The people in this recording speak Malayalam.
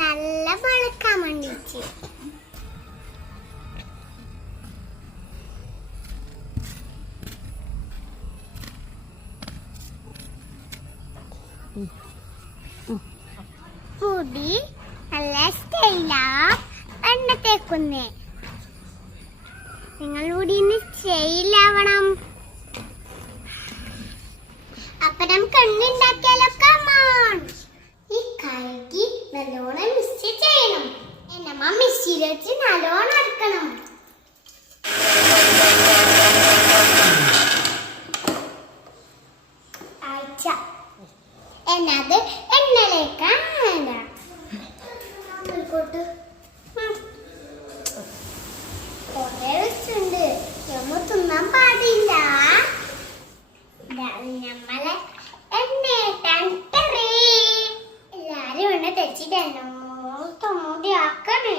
നല്ല വെളുക്കാൻ വേണ്ടിട്ട്. മുടി നല്ല സ്റ്റൈലാ എണ്ണ തേക്കുന്നേ. നിങ്ങൾ മുടി സ്റ്റൈലാവണം. അപ്പൊ നമുക്ക് എണ്ണുണ്ടാക്കിയാലോ? കമോൺ. ഈ കഴുകി നല്ലോണം മിക്സ് ചെയ്യണം. എന്നമ്മ മിക്സിയിൽ വെച്ച് നല്ലോണം അരക്കണം. എന്നത് എണ്ണയിലേക്ക് കൊറേ വെച്ചുണ്ട്. നമ്മ തിന്നാൻ പാടില്ല. നമ്മളെ എല്ലാരും എണ്ണ തെച്ചിട്ട് എണ്ണ മൂടി ആക്കണേ.